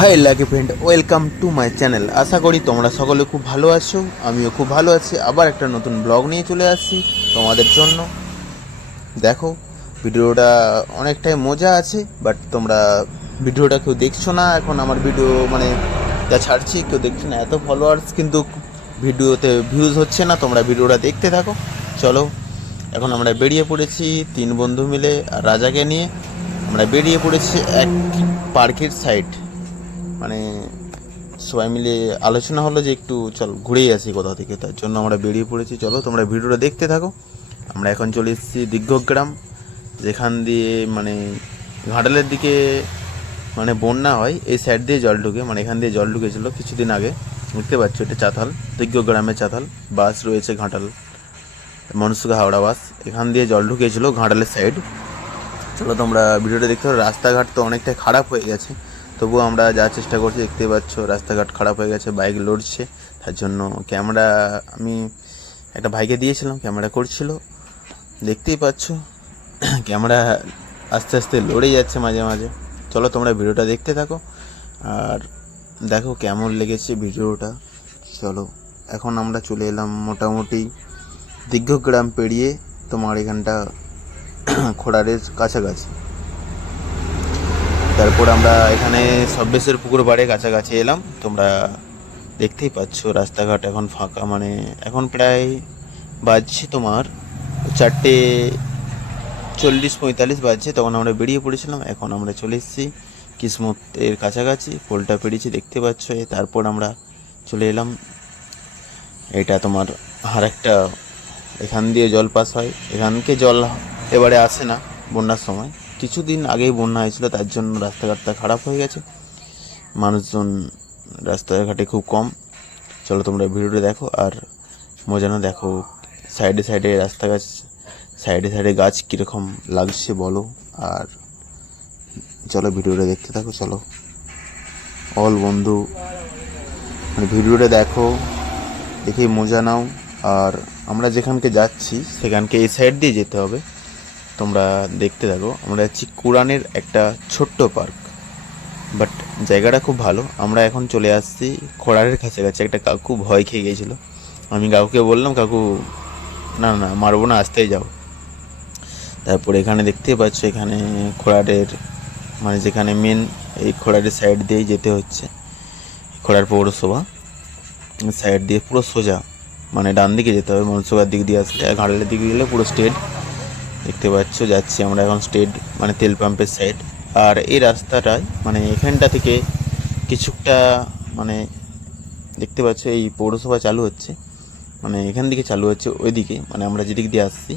Hi lucky friend, welcome to my channel. আশা করি তোমরা সকলে খুব ভালো আছো, আমিও খুব ভালো আছি। আবার একটা নতুন ব্লগ নিয়ে চলে আসছি তোমাদের জন্য। দেখো, ভিডিওটা অনেকটাই মজা আছে বাট তোমরা ভিডিওটা কেউ দেখছ না, এখন আমার ভিডিও মানে যা ছাড়ছি, কেউ দেখছ না, এত ফলোয়ার্স কিন্তু ভিডিওতে ভিউজ হচ্ছে না, তোমরা ভিডিওটা দেখতে থাকো। চলো, এখন আমরা বেরিয়ে পড়েছি তিন বন্ধু মিলে আর রাজাকে নিয়ে। আমরা বেরিয়ে পড়েছি এক পার্কের সাইড মানে সবাই মিলে আলোচনা হলো যে একটু চল ঘুরেই আসি কোথাও থেকে। তার জন্য আমরা বেরিয়ে পড়েছি। চলো তোমরা ভিডিওটা দেখতে থাকো। আমরা এখন চলে এসেছি দীর্ঘগ্রাম যেখান দিয়ে মানে ঘাটালের দিকে মানে বন্যা হয়, এই সাইড দিয়ে জল ঢুকে। মানে এখান দিয়ে জল ঢুকেছিল কিছুদিন আগে। দেখতে পাচ্ছ এটা চাতাল দীর্ঘগ্রামে চাতাল বাস রয়েছে ঘাটাল মনসুকা হাওড়া বাস। এখান দিয়ে জল ঢুকেছিল ঘাটালের সাইড চলো তোমরা ভিডিওটা দেখতে পারো রাস্তাঘাট তো অনেকটা খারাপ হয়ে গেছে। তবুও আমরা যাওয়ার চেষ্টা করছি দেখতে পাচ্ছ রাস্তাঘাট খারাপ হয়ে গেছে, বাইক লড়ছে। তার জন্য ক্যামেরা, আমি একটা ভাইকে দিয়েছিলাম, ক্যামেরা করছিল। দেখতেই পাচ্ছ, ক্যামেরা আস্তে আস্তে লড়ে যাচ্ছে মাঝে মাঝে। চলো তোমরা ভিডিওটা দেখতে থাকো। আর দেখো কেমন লেগেছে ভিডিওটা। চলো, এখন আমরা চলে এলাম মোটামুটি দীর্ঘগ্রাম পেরিয়ে তোমার এখানটা খোড়ারের কাছাকাছি। তারপর আমরা এখানে সব্বেশের পুকুর পাড়ে কাছাকাছি এলাম। তোমরা দেখতেই পাচ্ছ রাস্তাঘাট এখন ফাঁকা মানে এখন প্রায় বাজছে তোমার চারটে চল্লিশ পঁয়তাল্লিশ বাজছে। তখন আমরা বেরিয়ে পড়েছিলাম, এখন আমরা চলে এসেছি কিসমতের কাছাকাছি। পোলটা পেরিয়েছি, দেখতে পাচ্ছ তারপর আমরা চলে এলাম। এটা তোমার আর একটা এখান দিয়ে জল পাস হয়। এখানকে জল এবারে আসে না বন্যার সময়। কিছুদিন আগেই বন্যা হয়েছিল, তার জন্য রাস্তাঘাটটা খারাপ হয়ে গেছে। মানুষজন রাস্তাঘাটে খুব কম। চলো তোমরা ভিডিওটা দেখো আর মজা না, দেখো সাইডে সাইডে রাস্তা গাছ সাইডে সাইডে গাছ কীরকম লাগছে বলো। আর চলো ভিডিওটা দেখতে থাকো, চলো। অল বন্ধু মানে ভিডিওটা দেখো দেখে মজা নাও। আর আমরা যেখানকে যাচ্ছি, সেখানকে এই সাইড দিয়ে যেতে হবে। তোমরা দেখতে থাকো। আমরা যাচ্ছি কোরআনের একটা ছোট্ট পার্ক। বাট জায়গাটা খুব ভালো। আমরা এখন চলে আসছি খোড়ারের কাছাকাছি। একটা কাকু ভয় খেয়ে গিয়েছিল। আমি কাকুকে বললাম, কাকু, না না, মারবো না, আসতেই যাও। তারপর এখানে দেখতেই পাচ্ছ, এখানে খোড়ারের মানে যেখানে মেন এই খোড়ারের সাইড দিয়েই যেতে হচ্ছে। খোড়ার পৌরসভা। সাইড দিয়ে পুরো সোজা। মানে ডান দিকে যেতে হবে মনসুকার দিক দিয়ে আসলে, আর ঘাটালের দিকে গেলে পুরো স্টেট দেখতে পাচ্ছ, যাচ্ছি আমরা এখন স্টেট মানে তেল পাম্পের সাইড আর এই রাস্তাটায় মানে এখানটা থেকে কিছুটা মানে দেখতে পাচ্ছ, এই পৌরসভা চালু হচ্ছে। মানে এখান থেকে চালু হচ্ছে, ওইদিকে মানে আমরা যেদিক দিয়ে আসছি,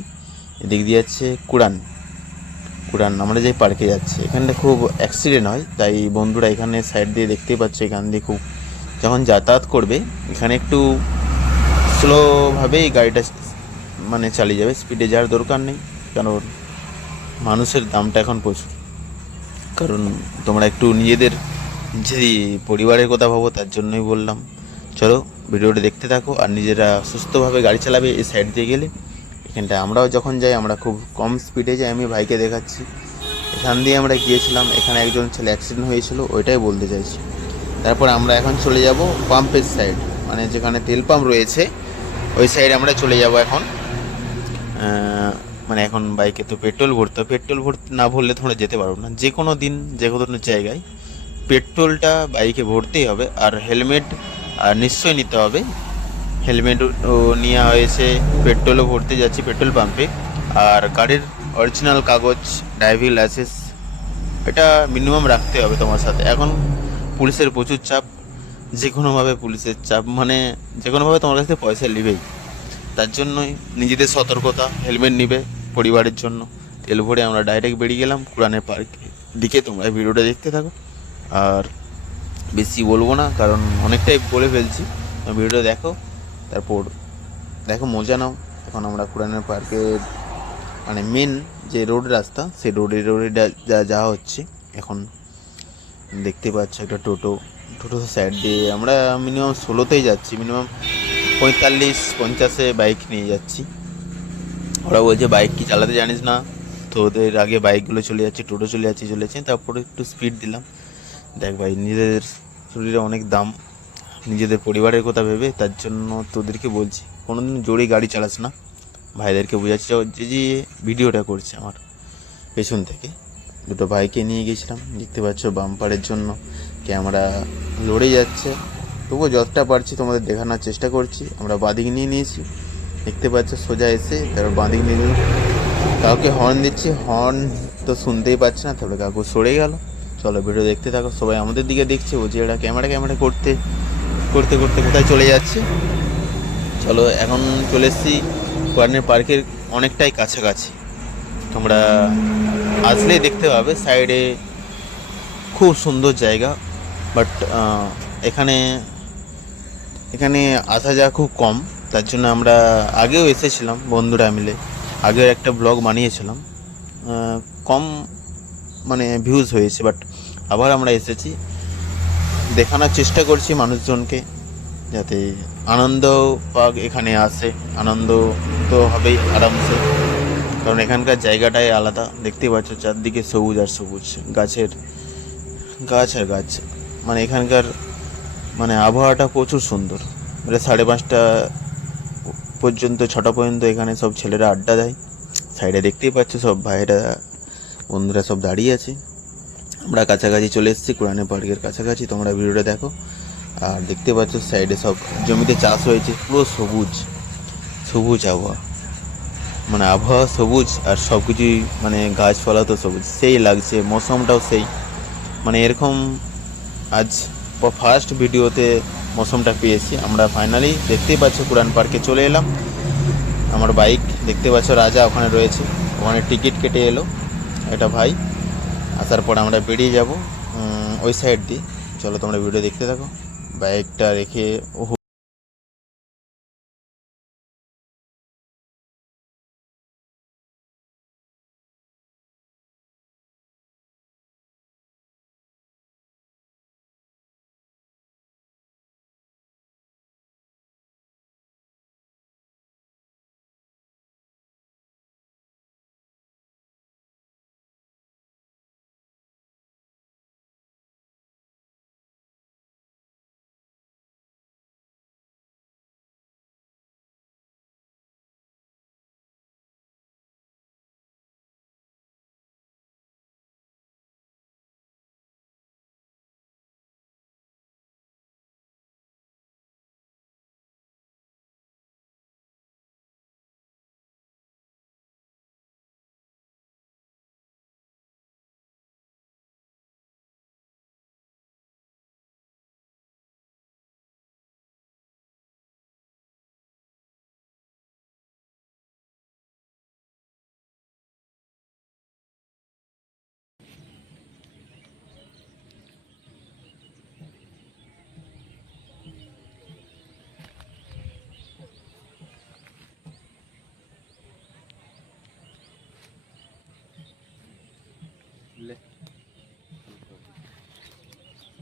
এদিক দিয়ে যাচ্ছে কুড়ান। কুড়ান, আমরা যে পার্কে যাচ্ছি। এখানটা খুব অ্যাক্সিডেন্ট হয়, তাই বন্ধুরা এখানে সাইড দিয়ে দেখতেই পাচ্ছ, এখান দিয়ে খুব যখন যাতায়াত করবে, এখানে একটু স্লোভাবেই গাড়িটা মানে চালিয়ে যাবে। স্পিডে যাওয়ার দরকার নেই। কারণ মানুষের দামটা এখন প্রচুর। কারণ তোমরা একটু নিজেদের যদি পরিবারের কথা ভাবো, তার জন্যই বললাম। চলো ভিডিওটা দেখতে থাকো আর নিজেরা সুস্থভাবে গাড়ি চালাবে এই সাইড দিয়ে গেলে। এখানটা আমরাও যখন যাই, আমরা খুব কম স্পিডে যাই, আমি ভাইকে দেখাচ্ছি। এখান দিয়ে আমরা গিয়েছিলাম, এখানে একজন ছেলে অ্যাক্সিডেন্ট হয়েছিল, ওইটাই বলতে চাইছি। তারপর আমরা এখন চলে যাব পাম্পের সাইড মানে যেখানে তেল পাম্প রয়েছে, ওই সাইডে আমরা চলে যাব এখন। মানে এখন বাইকে তো পেট্রোল ভরতে হবে। পেট্রোল ভরতে না ভরলে তোমরা যেতে পারো না। যে কোনো দিন যে কোনো জায়গায় পেট্রোলটা বাইকে ভরতেই হবে আর হেলমেট, আর নিশ্চয়ই নিতে হবে। হেলমেটও নেওয়া হয়েছে পেট্রোলও ভরতে যাচ্ছি, পেট্রোল পাম্পে। আর গাড়ির অরিজিনাল কাগজ, ড্রাইভিং লাইসেন্স, এটা মিনিমাম রাখতে হবে তোমার সাথে। এখন পুলিশের প্রচুর চাপ যে কোনোভাবে পুলিশের চাপ মানে যে কোনোভাবে তোমার কাছ থেকে পয়সা নেবেই। তার জন্যই নিজেদের সতর্কতা, হেলমেট নিবে। পরিবারের জন্য। তেল ভরে আমরা ডাইরেক্ট বেরিয়ে গেলাম কোরআনের পার্কে দিকে। তোমরা ভিডিওটা দেখতে থাকো। আর বেশি বলব না, কারণ অনেকটাই বলে ফেলছি। ভিডিওটা দেখো, তারপর দেখো মজা নাও। এখন আমরা কোরআনের পার্কের মানে মেন যে রোড রাস্তা, সেই রোডে রোডে যা যাওয়া হচ্ছে, এখন দেখতে পাচ্ছ একটা টোটো। টোটো সাইড দিয়ে আমরা মিনিমাম ষোলোতেই যাচ্ছি। মিনিমাম পঁয়তাল্লিশ, পঞ্চাশে বাইক নিয়ে যাচ্ছি। ওরা বলছে, বাইক কি চালাতে জানিস না? তো ওদের আগে বাইকগুলো চলে যাচ্ছে, টোটো চলে যাচ্ছে চলে যাচ্ছে। তারপরে একটু স্পিড দিলাম। দেখ ভাই, নিজেদের শরীরে অনেক দাম। নিজেদের পরিবারের কথা ভেবে, তার জন্য তোদেরকে বলছি, কোনোদিন জোরে গাড়ি চালাস না। ভাইদেরকে বোঝাচ্ছি, যে যে ভিডিওটা করছে আমার পেছন থেকে। দুটো ভাইকে নিয়ে গেছিলাম, দেখতে পাচ্ছ বাম্পারের জন্য। ক্যামেরা লড়ে যাচ্ছে। তবুও যতটা পারছি তোমাদের দেখানোর চেষ্টা করছি। আমরা বাদিক নিয়ে নিয়েছি। দেখতে পাচ্ছ, সোজা এসে তারপর বাদিক নিয়ে নিলাম কাউকে হর্ন দিচ্ছি হর্ন তো শুনতেই পাচ্ছে না, তারপরে কাকু সরে গেল। চলো ভিডিও দেখতে থাকো, সবাই আমাদের দিকে দেখছে ও যে এটা ক্যামেরা ক্যামেরা করতে করতে করতে কোথায় চলে যাচ্ছে। চলো এখন চলে এসেছি কোয়ার্নের পার্কের অনেকটাই কাছাকাছি। তোমরা আসলেই দেখতে পাবে সাইডে খুব সুন্দর জায়গা বাট এখানে এখানে আসা যাওয়া খুব কম। তার জন্য আমরা আগেও এসেছিলাম বন্ধুরা মিলে। আগেও একটা ব্লগ বানিয়েছিলাম। কম মানে ভিউজ হয়েছে বাট আবার আমরা এসেছি। দেখানোর চেষ্টা করছি মানুষজনকে যাতে আনন্দ পাক এখানে আসে আনন্দ তো হবেই আরামসে। কারণ এখানকার জায়গাটাই আলাদা। দেখতেই পাচ্ছ চারদিকে সবুজ আর সবুজ, গাছের গাছ আর গাছ। মানে এখানকার মানে আবহাওয়াটা প্রচুর সুন্দর। মানে সাড়ে পাঁচটা পর্যন্ত, ছটা পর্যন্ত এখানে সব ছেলেরা আড্ডা দেয়। সাইডে দেখতেই পাচ্ছ সব ভাইয়েরা, বন্ধুরা সব দাঁড়িয়ে আছে। আমরা কাছাকাছি চলে এসেছি, কোরআনে পার্কের কাছাকাছি, তোমরা ভিডিওটা দেখো। আর দেখতে পাচ্ছ সাইডে সব জমিতে চাষ হয়েছে, পুরো সবুজ সবুজ আবহাওয়া। মানে আবহাওয়া সবুজ আর সব কিছুই মানে গাছপালা তো সবুজ, সেই লাগছে, মৌসমটাও সেই। মানে এরকম আজ ফার্স্ট ভিডিওতে মৌসুমটা পেয়েছি। আমরা ফাইনালি দেখতেই পাচ্ছ কুরান পার্কে চলে এলাম। আমার বাইক দেখতে পাচ্ছ রাজা ওখানে রয়েছে। ওখানে টিকিট কেটে এলো। এটা ভাই। আসার পর আমরা বেরিয়ে যাব ওই সাইড দিয়ে। চলো তোমরা ভিডিও দেখতে থাকো। বাইকটা রেখে ও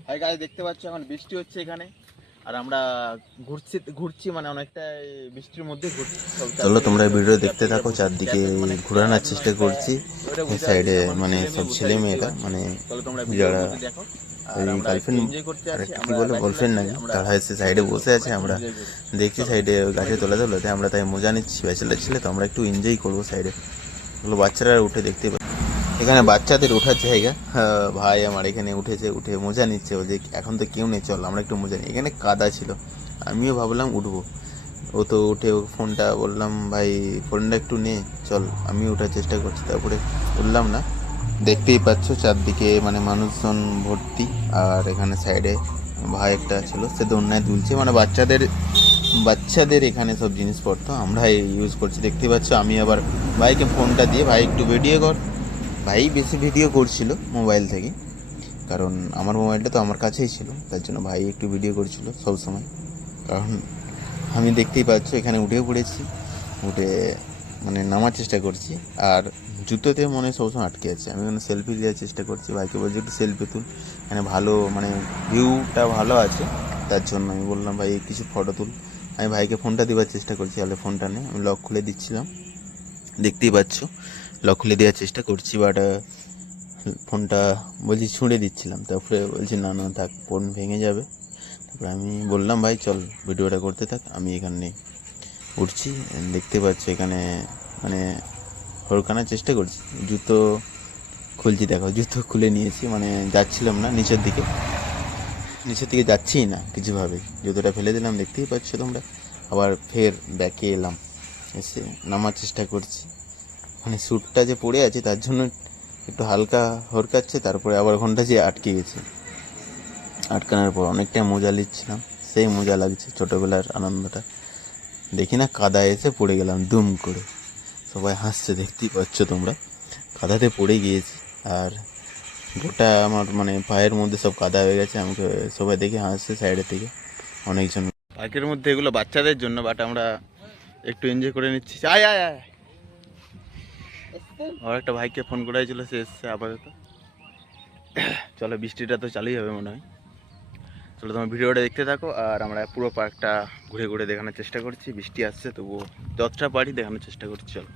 হাই গাছ দেখতে পাচ্ছ এখন বৃষ্টি হচ্ছে এখানে। আর আমরা ঘুরছি ঘুরছি মানে অনেকটা বৃষ্টির মধ্যে ঘুরছি। চলো তোমরা ভিডিও দেখতে থাকো চারদিকে ঘোরানোর চেষ্টা করছি। এই সাইডে মানে সব ছেলে মেয়েরা মানে যারা গার্লফ্রেন্ড কি বলে গার্লফ্রেন্ড নাকি তারা এসে সাইডে বসে আছে আমরা দেখছি সাইডে গাছে তোলা তোলাতে আমরা তাই মজা নিচ্ছি ব্যাচেলার ছেলে তো আমরা একটু এনজয় করব সাইডে ওগুলো বাচ্চারা উঠে দেখতে এখানে বাচ্চাদের ওঠার জায়গা। হ্যাঁ, ভাই আমার এখানে উঠেছে উঠে মজা নিচ্ছে। ও যে এখন তো কেউ নেই চল আমরা একটু মজা নিই। এখানে কাদা ছিল আমিও ভাবলাম উঠবো। ও তো উঠে ফোনটা বললাম ভাই ফোনটা একটু নে চল আমি ওঠার চেষ্টা করছি। তারপরে উঠলাম না। দেখতেই পাচ্ছ চারদিকে মানে মানুষজন ভর্তি আর এখানে সাইডে ভাই একটা ছিল সে তো দোলনায় তুলছে মানে বাচ্চাদের বাচ্চাদের এখানে সব জিনিসপত্র আমরা ইউজ করছি। দেখতেই পাচ্ছ আমি আবার ভাইকে ফোনটা দিয়ে ভাই একটু ভিডিও কর। ভাই বেশি ভিডিও করছিল মোবাইল থেকে। কারণ আমার মোবাইলটা তো আমার কাছেই ছিল, তার জন্য ভাই একটু ভিডিও করছিল সব সময়। কারণ আমি দেখতেই পাচ্ছ, এখানে উঠেও পড়েছি, উঠে মানে নামার চেষ্টা করছি। আর জুতোতে মনে সবসময় আটকে আছে। আমি ওখানে সেলফি দেওয়ার চেষ্টা করছি, ভাইকে বলছি, একটু সেলফি তুল। মানে ভালো মানে ভিউটা ভালো আছে, তার জন্য আমি বললাম, ভাই, কিছু ফটো তুল। আমি ভাইকে ফোনটা দেওয়ার চেষ্টা করছি, তাহলে ফোনটা নেই আমি লক খুলে দিচ্ছিলাম। দেখতেই পাচ্ছ লক খুলে দেওয়ার চেষ্টা করছি বাট ফোনটা বলছি ছুঁড়ে দিচ্ছিলাম। তারপরে বলছি, না না, থাক, ফোন ভেঙে যাবে। তারপরে আমি বললাম, ভাই, চল, ভিডিওটা করতে থাক, আমি এখানে উঠছি, দেখতে পাচ্ছি এখানে মানে হরকানোর চেষ্টা করছি। জুতো খুলছি, দেখো, জুতো খুলে নিয়েছি মানে যাচ্ছিলাম না নিচের দিকে। নিচের দিকে যাচ্ছিই না কিছুভাবে। জুতোটা ফেলে দিলাম, দেখতেই পাচ্ছ তোমরা। আবার ফের ব্যাকে এলাম, এসে নামার চেষ্টা করছি। মানে স্যুটটা যে পড়ে আছে, তার জন্য একটু হালকা হরকাচ্ছে, তারপরে আবার ঘণ্টা যে আটকে গেছে। আটকানোর পর অনেকটা মজা নিচ্ছিলাম সেই মজা লাগছে ছোটোবেলার আনন্দটা। দেখি না কাদা এসে পড়ে গেলাম দুম করে। সবাই হাসছে, দেখতেই পাচ্ছ তোমরা, কাদাতে পড়ে গিয়েছি। আর গোটা আমার মানে পায়ের মধ্যে সব কাদা হয়ে গেছে, আমাকে সবাই দেখে হাসছে সাইডের থেকে অনেকজন পার্কের মধ্যে এগুলো বাচ্চাদের জন্য বাট আমরা একটু এনজয় করে নিচ্ছি। আয় আয় আয়। আর একটা ভাইকে ফোন করাই ছিল, সে এসছে আপাতত। চলো, বৃষ্টিটা তো চালুই হবে মনে হয়। চলো, তোমার ভিডিওটা দেখতে থাকো, আর আমরা পুরো পার্কটা ঘুরে ঘুরে দেখানোর চেষ্টা করছি। বৃষ্টি আসছে, তবুও যতটা পারি দেখানোর চেষ্টা করছি, চলো।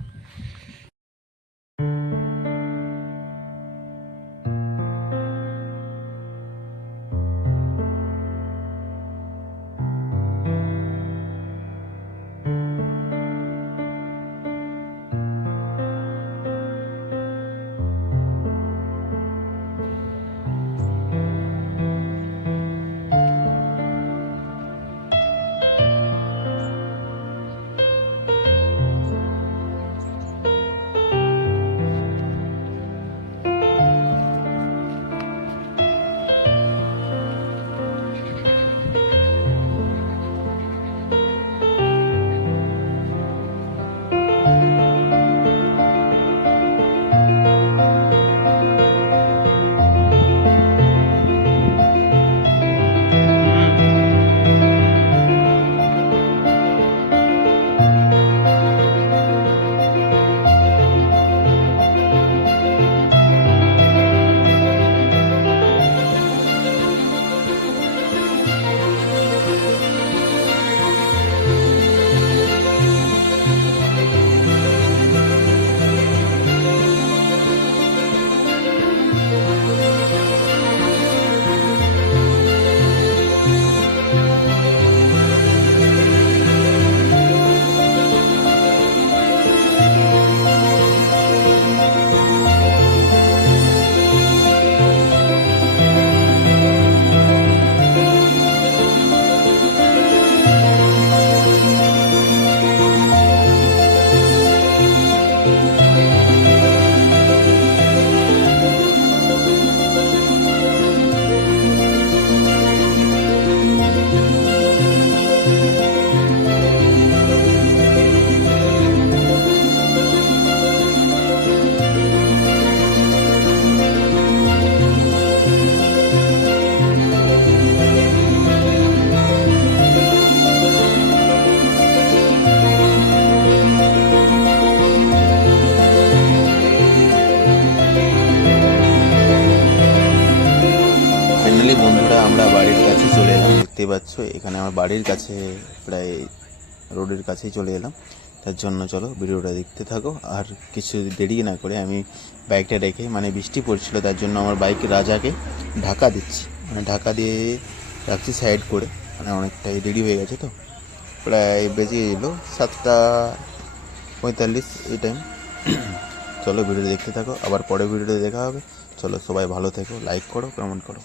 বাড়ির কাছে, প্রায় রোডের কাছেই চলে এলাম। তার জন্য চলো ভিডিওটা দেখতে থাকো। আর কিছু দেরি না করে আমি বাইকটা রেখে মানে বৃষ্টি পড়ছিল, তার জন্য আমার বাইক রাজাকে ঢাকা দিচ্ছি। মানে ঢাকা দিয়ে রাখছি সাইড করে। মানে অনেকটাই দেরি হয়ে গেছে তো। প্রায় বেজে এলো সাতটা পঁয়তাল্লিশ এই টাইম চলো ভিডিও দেখতে থাকো। আবার পরে ভিডিওতে দেখা হবে। চলো সবাই ভালো থেকো লাইক করো কমেন্ট করো।